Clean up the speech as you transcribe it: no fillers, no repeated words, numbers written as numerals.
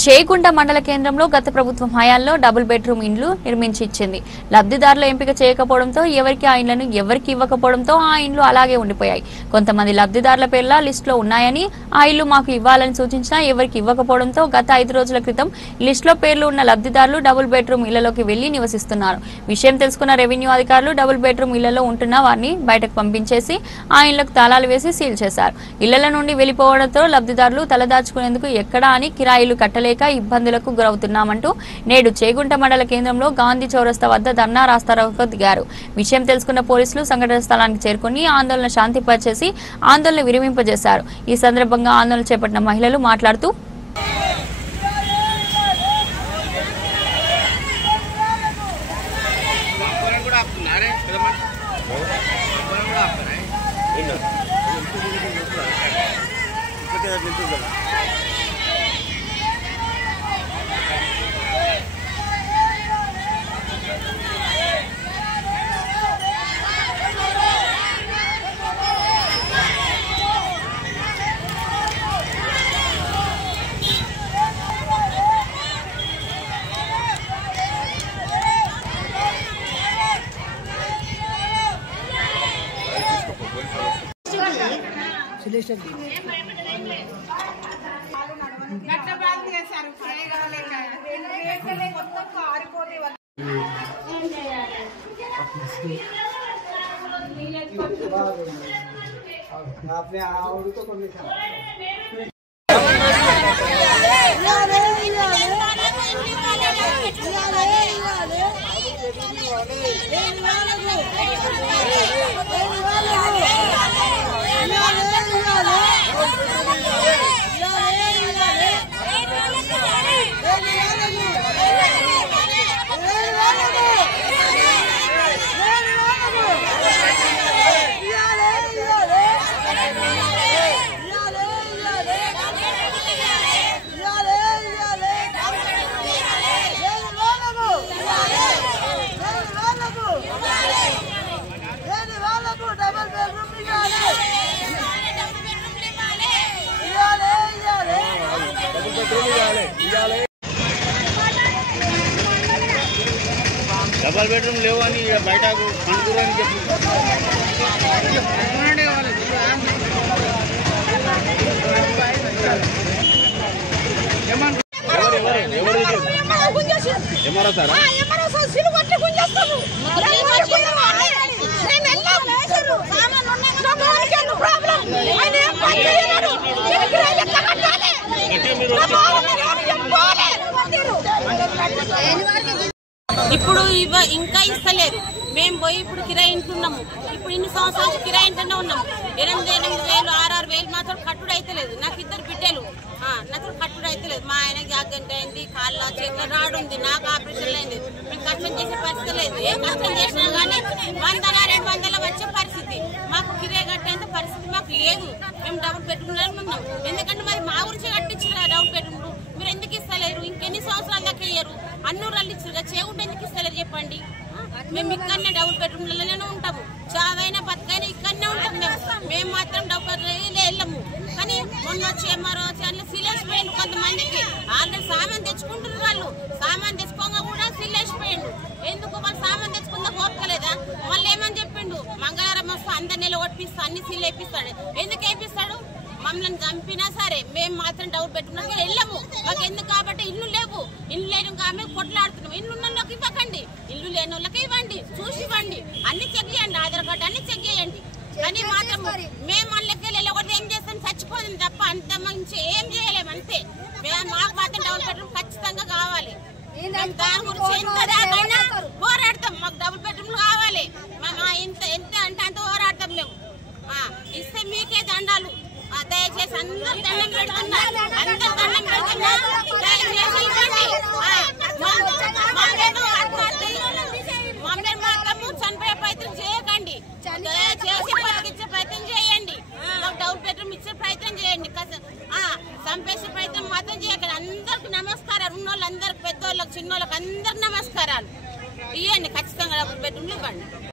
చేగుంట మండల కేంద్రంలో గత ప్రభుత్వం హయాంలో డబుల్ బెడ్రూమ్ ఇండ్లు నిర్మించి ఇచ్చింది. లబ్ధిదారుల ఎంపిక చేయకపోవడంతో ఎవరికి ఆ ఇండ్లను ఎవరికి ఇవ్వకపోవడంతో ఆ ఇండ్లు అలాగే ఉండిపోయాయి. కొంతమంది లబ్ధిదారుల పేర్ల లిస్టులో ఉన్నాయని ఆ ఇల్లు మాకు ఇవ్వాలని సూచించినా ఎవరికి ఇవ్వకపోవడంతో గత 5 రోజుల క్రితం లిస్టులో పేర్లు ఉన్న లబ్ధిదారులు డబుల్ బెడ్రూమ్ ఇళ్లలోకి వెళ్లి నివసిస్తున్నారు. విషయం తెలుసుకున్న రెవెన్యూ అధికారులు డబుల్ బెడ్రూమ్ ఇళ్లలో ఉంటున్న వారిని బయటకు పంపించేసి ఆ ఇళ్లకు తాళాలు వేసి సీల్ చేశారు. ఇళ్ల నుండి వెళ్లిపోవడంతో లబ్ధిదారులు తలదాచుకునేందుకు ఎక్కడా అని కిరాయిలు కట్టలేక ఇబ్బందులకు గురవుతున్నామంటూ నేడు చేగుంట మండల కేంద్రంలో గాంధీ చౌరస్తా వద్ద ధర్నా రాస్తారోకో దిగారు. విషయం తెలుసుకున్న పోలీసులు సంఘటన స్థలానికి చేరుకుని ఆందోళన శాంతింపచేసి ఆందోళన విరమింపజేశారు. ఈ సందర్భంగా ఆందోళన చేపట్టిన మహిళలు మాట్లాడుతూ आपने आवड़ तो करने डबल बेडरूम लेवानी बैठा पंడుకురాని చెప్పి ఇప్పుడు ఇంకా ఇస్తలేరు. మేము పోయి ఇప్పుడు కిరాయి ఇంటున్నాము. ఇప్పుడు ఇన్ని సంవత్సరాలు కిరాయి ఇంటనే ఉన్నాము. 8,000 6,000 మాత్రం కట్టుడు అయితే లేదు. నాకు 2 బిడ్డలు, నాకు కట్టుడు అయితే లేదు. మా ఆయనకి యాక్సిడెంట్ అయింది, కాళ్ళ చేతిలో రాడు ఉంది, నాకు ఆపరేషన్ అయింది. మేము కష్టం చేసే పరిస్థితి లేదు. ఏ కష్టం చేసినా కానీ 100-200 వచ్చే పరిస్థితి. మాకు కిరాయి కట్టేంత పరిస్థితి మాకు లేదు. మేము డబుల్ బెడ్రూమ్లో ఉన్నాం. ఎందుకంటే మరి మా గురించి కట్టించారు డబుల్ బెడ్రూమ్లు. మీరు ఎందుకు ఇస్తలేరు? ఇంకెన్ని సంవత్సరాల దాకా ఇయ్యరు. అన్నూరు ఇచ్చారు, చేకుంటే ఎందుకు ఇస్తలేరు చెప్పండి. మేము ఇక్కడనే డబుల్ బెడ్రూమ్లలోనే ఉంటాము. చావైనా బతుకైనా ఇక్కడనే ఉంటాం. మేము మాత్రం డబుల్ వెళ్ళము. కానీ మొన్న వచ్చి ఎంఆర్ఓ వచ్చి సీలేసిపోయిండు. కొంతమందికి ఆల్రెడీ సామాన్ తెచ్చుకుంటున్నారు. వాళ్ళు సామాన్ తెచ్చుకోగా కూడా సీలేసిపోయిండు. ఎందుకు వాళ్ళు సామాన్ తెచ్చుకుందా ఓర్కలేదా? మళ్ళీ ఏమని చెప్పిండు, మంగళవారం వస్తే అందరినీ కొట్టిస్తా, అన్ని సీల్ వేపిస్తాడు. ఎందుకు వేపిస్తాడు? మమ్మల్ని చంపినా సరే మేము మాత్రం డబుల్ బెడ్రూమ్లోకి వెళ్ళము. మాకు ఎందుకు కాబట్టి ఇల్లు లేవు. ఇల్లు లేని ఆమె కొట్లాడుతున్నాం. ఇల్లు ఉన్న వాళ్ళకి ఇవ్వకండి, ఇల్లు లేని వాళ్ళకి ఇవ్వండి, చూసి ఇవ్వండి, అన్ని చెక్ చేయండి, ఆధార్ కార్డు అన్ని చెక్ చేయండి. కానీ మాత్రం మేము వాళ్ళకి ఒకటి ఏం చేస్తాం, చచ్చిపోతుంది తప్ప అంత మంచి ఏం చేయలేము. అంతే. మాకు మాత్రం డబుల్ బెడ్రూమ్ ఖచ్చితంగా కావాలి. దాని గురించి ఎంత దాకైనా పోరాడతాం. మాకు డబుల్ బెడ్రూమ్ కావాలి. ఎంత ఎంత అంటే అంత పోరాడతాం మేము. ఇస్తే మీకే దండాలు. దయచేసి అందరు దండం పెడుతున్నా, అందరు దండం పెడుతున్నా, దయచేసి ఇవ్వండి. మమ్మల్ని మాత్రము చనిపోయే ప్రయత్నం చేయకండి. దయచేసి బతికిచ్చే ప్రయత్నం చేయండి. డబుల్ బెడ్రూమ్ ఇచ్చే ప్రయత్నం చేయండి. చంపేసే ప్రయత్నం మాత్రం చేయకండి. అందరికి నమస్కారాలు. ఉన్నోళ్ళందరికి, పెద్దోళ్ళకి, చిన్నోళ్ళకి అందరికి నమస్కారాలు. ఇవ్వండి. ఖచ్చితంగా డబుల్ బెడ్రూమ్లు ఇవ్వండి.